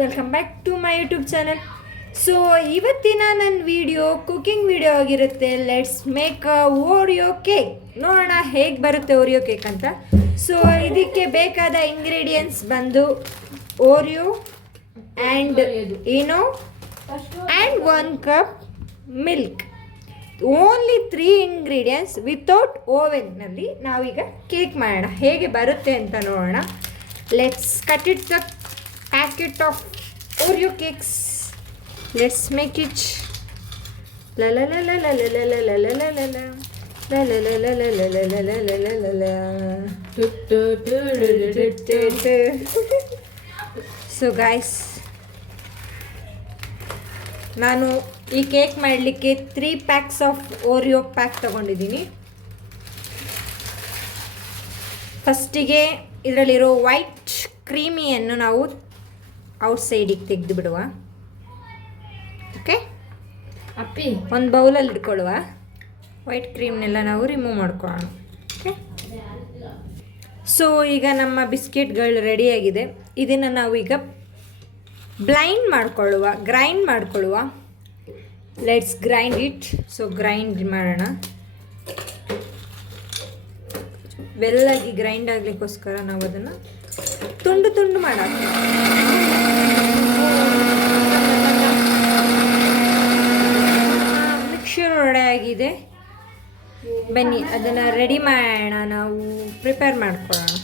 Welcome back to my YouTube channel. So ಇವತ್ತಿನ ನನ್ನ video cooking video ಆಗಿರುತ್ತೆ. Let's make a Oreo cake. ನೋಡೋಣ ಹೇಗೆ ಬರುತ್ತೆ ಓರಿಯೋ ಕೇಕ್ ಅಂತ. ಸೊ ಇದಕ್ಕೆ ಬೇಕಾದ ಇಂಗ್ರೀಡಿಯೆಂಟ್ಸ್ ಬಂದು ಓರಿಯೋ ಆ್ಯಂಡ್ ಏನೋ and 1 cup milk. Only 3 ingredients without ಓವೆನ್ನಲ್ಲಿ ನಾವೀಗ ಕೇಕ್ ಮಾಡೋಣ. ಹೇಗೆ ಬರುತ್ತೆ ಅಂತ ನೋಡೋಣ. Let's cut it the packet of Oreo cakes. Let's make it. So guys, ನಾನು ಈ ಕೇಕ್ ಮಾಡಲಿಕ್ಕೆ 3 ಪ್ಯಾಕ್ಸ್ ಆಫ್ ಓರಿಯೋ ಪ್ಯಾಕ್ ತೊಗೊಂಡಿದ್ದೀನಿ. ಫಸ್ಟಿಗೆ ಇದರಲ್ಲಿರೋ ವೈಟ್ ಕ್ರೀಮಿಯನ್ನು ನಾವು ಔಟ್ಸೈಡಿಗೆ ತೆಗೆದು ಬಿಡುವ. ಓಕೆ, ಒಂದು ಬೌಲಲ್ಲಿ ಇಟ್ಕೊಳ್ಳುವ. ವೈಟ್ ಕ್ರೀಮ್ನೆಲ್ಲ ನಾವು ರಿಮೂವ್ ಮಾಡ್ಕೊಳ್ಳೋಣ. ಓಕೆ, ಸೊ ಈಗ ನಮ್ಮ ಬಿಸ್ಕೆಟ್ಗಳು ರೆಡಿಯಾಗಿದೆ. ಇದನ್ನು ನಾವು ಈಗ ಗ್ರೈಂಡ್ ಮಾಡ್ಕೊಳ್ಳುವ. Let's grind it. So grind ಮಾಡೋಣ. ವೆಲ್ಲಾಗಿ ಗ್ರೈಂಡ್ ಆಗಲಿಕ್ಕೋಸ್ಕರ ನಾವು ಅದನ್ನು ತುಂಡು ತುಂಡು ಮಾಡೋಣ. ಮಿಕ್ಸರ್ ರೆಡಿ ಆಗಿದೆ. ಬನ್ನಿ ಅದನ್ನು ರೆಡಿ ಮಾಡೋಣ. ನಾವು ಪ್ರಿಪೇರ್ ಮಾಡ್ಕೊಳ್ಳೋಣ.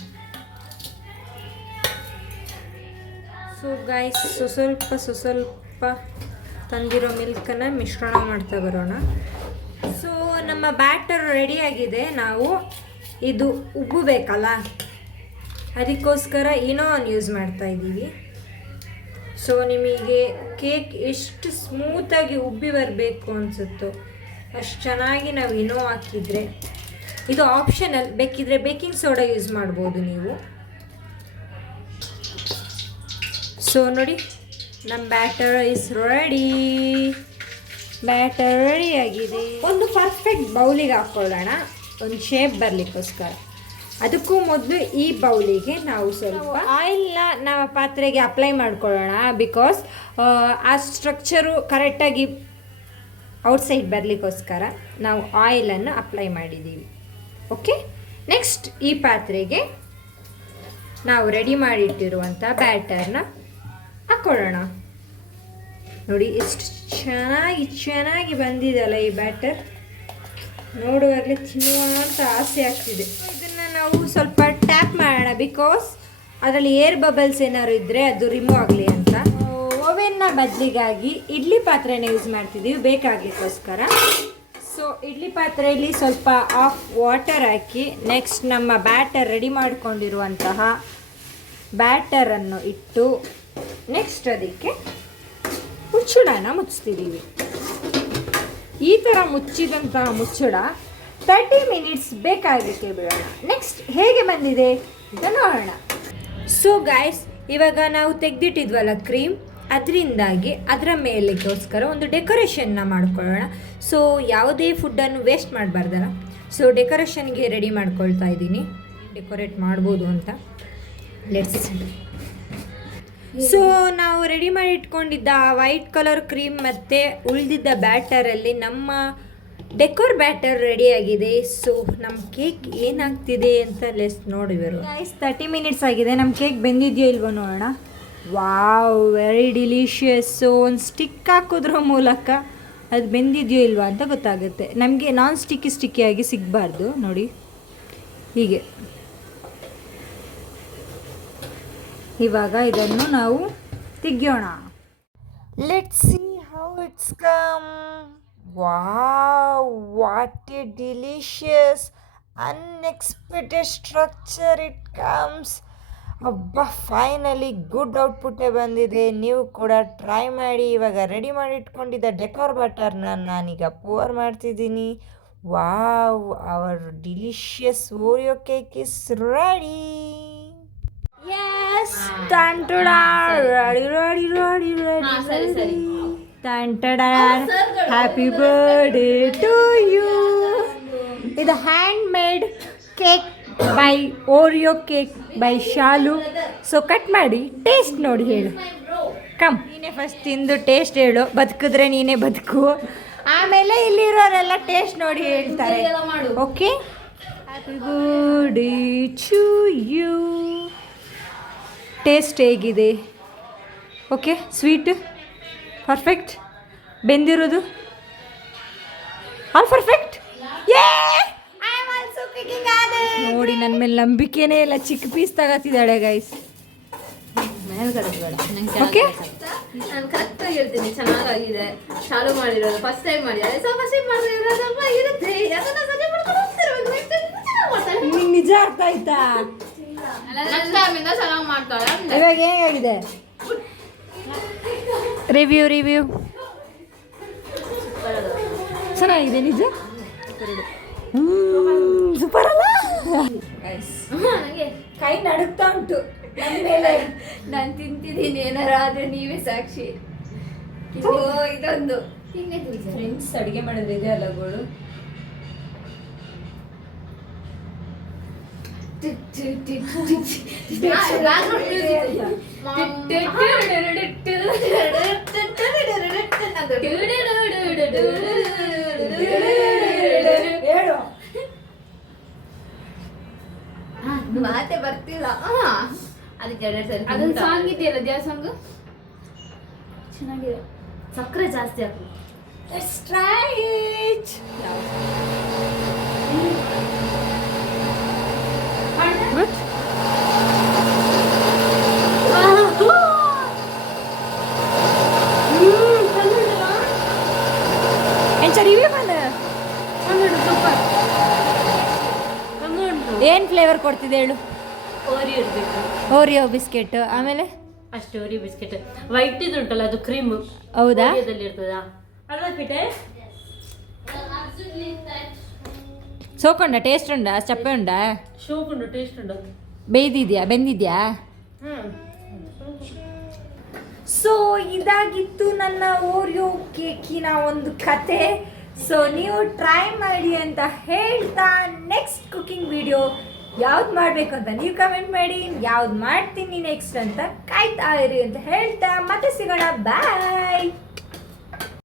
ಸೊ ಗೈಸ್, ಸ್ವಲ್ಪ ತಂದಿರೋ ಮಿಲ್ಕನ್ನು ಮಿಶ್ರಣ ಮಾಡ್ತಾ ಬರೋಣ. ಸೊ ನಮ್ಮ ಬ್ಯಾಟರ್ ರೆಡಿಯಾಗಿದೆ. ನಾವು ಇದು ಉಬ್ಬಬೇಕಲ್ಲ, ಅದಕ್ಕೋಸ್ಕರ ಇನೋನ್ ಯೂಸ್ ಮಾಡ್ತಾ ಇದ್ದೀವಿ. ಸೊ ನಿಮಗೆ ಕೇಕ್ ಎಷ್ಟು ಸ್ಮೂತಾಗಿ ಉಬ್ಬಿ ಬರಬೇಕು ಅನಿಸುತ್ತೋ ಅಷ್ಟು ಚೆನ್ನಾಗಿ ನಾವು ಇನೋ ಹಾಕಿದರೆ, ಇದು ಆಪ್ಷನಲ್, ಬೇಕಿದ್ರೆ ಬೇಕಿಂಗ್ ಸೋಡಾ ಯೂಸ್ ಮಾಡ್ಬೋದು ನೀವು. ಸೊ ನೋಡಿ, ನಮ್ಮ ಬ್ಯಾಟರ್ ಇಸ್ ರೆಡಿ. ಬ್ಯಾಟರ್ ರೆಡಿಯಾಗಿದೆ. ಒಂದು ಪರ್ಫೆಕ್ಟ್ ಬೌಲಿಗೆ ಹಾಕ್ಕೊಳ್ಳೋಣ, ಒಂದು ಶೇಪ್ ಬರಲಿಕ್ಕೋಸ್ಕರ. ಅದಕ್ಕೂ ಮೊದಲು ಈ ಬೌಲಿಗೆ ನಾವು ಸ್ವಲ್ಪ ಆಯಿಲ್ನ ನಾವು ಪಾತ್ರೆಗೆ ಅಪ್ಲೈ ಮಾಡ್ಕೊಳ್ಳೋಣ. ಬಿಕಾಸ್ ಆ ಸ್ಟ್ರಕ್ಚರು ಕರೆಕ್ಟಾಗಿ ಔಟ್ಸೈಡ್ ಬರಲಿಕ್ಕೋಸ್ಕರ ನಾವು ಆಯಿಲನ್ನು ಅಪ್ಲೈ ಮಾಡಿದ್ದೀವಿ. ಓಕೆ, ನೆಕ್ಸ್ಟ್ ಈ ಪಾತ್ರೆಗೆ ನಾವು ರೆಡಿ ಮಾಡಿಟ್ಟಿರುವಂಥ ಬ್ಯಾಟರ್ನ ಹಾಕ್ಕೊಳ್ಳೋಣ. ನೋಡಿ ಎಷ್ಟು ಚೆನ್ನಾಗಿ ಬಂದಿದೆಯಲ್ಲ ಈ ಬ್ಯಾಟರ್. ನೋಡುವಾಗಲೇ ತಿನ್ನುವ ಅಂತ ಆಸೆ ಆಗ್ತಿದೆ. ಇದನ್ನು ನಾವು ಸ್ವಲ್ಪ ಟ್ಯಾಪ್ ಮಾಡೋಣ, ಬಿಕಾಸ್ ಅದರಲ್ಲಿ ಏರ್ ಬಬಲ್ಸ್ ಏನಾದ್ರು ಇದ್ದರೆ ಅದು ರಿಮೂವ್ ಆಗಲಿ ಅಂತ. ಓವೆನ್ನ ಬದಲಿಗಾಗಿ ಇಡ್ಲಿ ಪಾತ್ರೆನ ಯೂಸ್ ಮಾಡ್ತಿದ್ದೀವಿ ಬೇಕಾಗಲಿಕ್ಕೋಸ್ಕರ. ಸೊ ಇಡ್ಲಿ ಪಾತ್ರೆಯಲ್ಲಿ ಸ್ವಲ್ಪ ಆಫ್ ವಾಟರ್ ಹಾಕಿ, ನೆಕ್ಸ್ಟ್ ನಮ್ಮ ಬ್ಯಾಟರ್ ರೆಡಿ ಮಾಡಿಕೊಂಡಿರುವಂತಹ ಬ್ಯಾಟರನ್ನು ಇಟ್ಟು, ನೆಕ್ಸ್ಟ್ ಅದಕ್ಕೆ ಮುಚ್ಚಳನ ಮುಚ್ತಿದ್ದೀವಿ. ಈ ಥರ ಮುಚ್ಚಿದಂತಹ ಮುಚ್ಚಳ 30 ಮಿನಿಟ್ಸ್ ಬೇಕಾಗಲಿಕ್ಕೆ ಬಿಡೋಣ. ನೆಕ್ಸ್ಟ್ ಹೇಗೆ ಬಂದಿದೆ ಅಂತ ನೋಡೋಣ. ಸೊ ಗೈಸ್, ಇವಾಗ ನಾವು ತೆಗೆದಿಟ್ಟಿದ್ವಲ್ಲ ಕ್ರೀಮ್, ಅದರಿಂದಾಗಿ ಅದರ ಮೇಲೆಗೋಸ್ಕರ ಒಂದು ಡೆಕೋರೇಷನ್ನ ಮಾಡ್ಕೊಳ್ಳೋಣ. ಸೊ ಯಾವುದೇ ಫುಡ್ಡನ್ನು ವೇಸ್ಟ್ ಮಾಡಬಾರ್ದಲ್ಲ. ಸೊ ಡೆಕೋರೇಷನ್ಗೆ ರೆಡಿ ಮಾಡ್ಕೊಳ್ತಾ ಇದ್ದೀನಿ, ಡೆಕೋರೇಟ್ ಮಾಡ್ಬೋದು ಅಂತ. ಲೆಟ್ಸ್. ಸೊ ನಾವು ರೆಡಿ ಮಾಡಿ ಇಟ್ಕೊಂಡಿದ್ದ ವೈಟ್ ಕಲರ್ ಕ್ರೀಮ್ ಮತ್ತು ಉಳಿದಿದ್ದ ಬ್ಯಾಟರಲ್ಲಿ ನಮ್ಮ ಡೆಕೋರ್ ಬ್ಯಾಟರ್ ರೆಡಿಯಾಗಿದೆ. ಸೊ ನಮ್ಮ ಕೇಕ್ ಏನಾಗ್ತಿದೆ ಅಂತ ಲೆಸ್ ನೋಡಿದರು. ಗೈಸ್, 30 ಮಿನಿಟ್ಸ್ ಆಗಿದೆ. ನಮ್ಮ ಕೇಕ್ ಬೆಂದಿದೆಯೋ ಇಲ್ವೋ ನೋಡೋಣ. Wow, very delicious. ಸೊ ಒಂದು ಸ್ಟಿಕ್ ಹಾಕೋದ್ರ ಮೂಲಕ ಅದು ಬೆಂದಿದೆಯೋ ಇಲ್ವಾ ಅಂತ ಗೊತ್ತಾಗುತ್ತೆ. ನಮಗೆ ನಾನ್ ಸ್ಟಿಕ್ಕಿಯಾಗಿ ಸಿಗಬಾರ್ದು. ನೋಡಿ ಹೀಗೆ. ಇವಾಗ ಇದನ್ನು ನಾವು ತೆಗೆಯೋಣ. Let's see how it's come. Wow, what a delicious unexpected structure it comes. ಅಬ್ಬಾ, ಫೈನಲಿ ಗುಡ್ ಔಟ್ಪುಟ್ಟೇ ಬಂದಿದೆ. ನೀವು ಕೂಡ ಟ್ರೈ ಮಾಡಿ. ಇವಾಗ ರೆಡಿ ಮಾಡಿ ಇಟ್ಕೊಂಡಿದ್ದ ಡೆಕೋರ್ ಬಟರ್ನ ನಾನೀಗ ಪೋರ್ ಮಾಡ್ತಿದ್ದೀನಿ. Wow, our delicious Oreo cake is ready. Yes, tantada, ready. Tantada, happy birthday to you. It's a handmade cake by Oreo cake by Shalu. So cut ಮಾಡಿ ಟೇಸ್ಟ್ ನೋಡಿ ಹೇಳು. Come ನೀನೇ first ತಿಂದು taste ಹೇಳು, ಬದುಕಿದ್ರೆ ನೀನೇ ಬದುಕು, ಆಮೇಲೆ ಇಲ್ಲಿರೋರೆಲ್ಲ ಟೇಸ್ಟ್ ನೋಡಿ ಹೇಳ್ತಾರೆ. Okay, happy birthday to you. Taste ಹೇಗಿದೆ? ಓಕೆ, ಸ್ವೀಟ್ ಪರ್ಫೆಕ್ಟ್, ಬೆಂದಿರೋದು ಆಲ್ ಪರ್ಫೆಕ್ಟ್. ನೋಡಿ ನನ್ನ ಮೇಲೆ ನಂಬಿಕೆನೇ ಇಲ್ಲ, ಚಿಕ್ಕ ಪೀಸ್ ತಗೋತಿದ್ದಾಳೆ ಗೈಸ್. ಓಕೆ, ನಾನು ಕರೆಕ್ಟಾಗಿ ಹೇಳ್ತೀನಿ, ಚೆನ್ನಾಗಿದೆ. ಚಾಲು ಮಾಡಿರೋದು ಫಸ್ಟ್ ಟೈಮ್ ಮಾಡಿದ್ದಾರೆ, ಸ್ವಲ್ಪ ಟೈಮ್ ಮಾಡಿರೋದು ಸ್ವಲ್ಪ ಇರುತ್ತೆ. ಅದನ್ನ ಸರಿ ಮಾಡ್ಕೊಂಡು ಹೋಗ್ತಿರ್ಬೇಕು. ನಿಂಗೆ ನಿಜ ಅರ್ಥ ಆಯ್ತಾ? ನೆಕ್ಸ್ಟ್ ಟೈಮಿಂದ ಚೆನ್ನಾಗಿ ಮಾಡ್ತಾಳೆ. ಇವಾಗ ಹೇಗಿದೆ ರಿವ್ಯೂ? ಚೆನ್ನಾಗಿದೆ ನಿಜ, ಸೂಪರ್ ಅಲ್ಲ? ನನಗೆ ಕೈ ನಡುಗ್ತಾ ಉಂಟು ನನ್ನ ಮೇಲೆ. ನಾನು ತಿಂತಿದ್ದೀನಿ, ಏನಾರ ಆದ್ರೆ ನೀವೇ ಸಾಕ್ಷಿ. ಇದೊಂದು ಫ್ರೆಂಡ್ಸ್ ಅಡುಗೆ ಮಾಡೋದು ಇದೆ ಅಲ್ಲಗಳು. ಮಾತೆ ಬರ್ತಿಲ್ಲ. ಅದಕ್ಕೆ ಅದೊಂದು ಸಾಂಗ್ ಇದೆಯಲ್ಲ, ಯಾವ ಸಾಂಗ್ ಚೆನ್ನಾಗಿದೆ. ಸಕ್ಕರೆ ಜಾಸ್ತಿ ಹಾಕು. Let's try it. Good. ಏನು ಫ್ಲೇವರ್ ಕೊಡ್ತಿದೆ ಹೇಳು? ಓರಿಯೋ ಇರಬೇಕು, ಓರಿಯೋ ಬಿಸ್ಕೆಟ್. ಆಮೇಲೆ ಅಷ್ಟೇ ಓರಿಯೋ ಬಿಸ್ಕೆಟ್. ವೈಟ್ ಇದು ಉಂಟಲ್ಲ, ಅದು ಕ್ರೀಮ್. ಹೌದಾ? ಇರ್ತದಾ ಅಲ್ವಾ ಪಿಟೆ? ಸೋಕೊಂಡ ಟೇಸ್ಟ್ ಉಂಡ? ಚಪ್ಪೆ ಉಂಡ? ಶೋಕ್ ಉಂಡು, ಟೇಸ್ಟ್ ಉಂಡು. ಬೆಂದಿದ್ಯಾ? ಸೊ ಇದಾಗಿತ್ತು ನನ್ನ ಓರಿಯೋ ಕೇಕಿನ ಒಂದು ಕತೆ. ಸೊ ನೀವು ಟ್ರೈ ಮಾಡಿ ಅಂತ ಹೇಳ್ತಾ, ನೆಕ್ಸ್ಟ್ ಕುಕಿಂಗ್ ವಿಡಿಯೋ ಯಾವ್ದು ಮಾಡಬೇಕು ಅಂತ ನೀವು ಕಮೆಂಟ್ ಮಾಡಿ, ಯಾವ್ದು ಮಾಡ್ತೀನಿ ನೆಕ್ಸ್ಟ್ ಅಂತ ಕಾಯ್ತಾ ಇರಿ ಅಂತ ಹೇಳ್ತಾ ಮತ್ತೆ ಸಿಗೋಣ. ಬಾಯ್.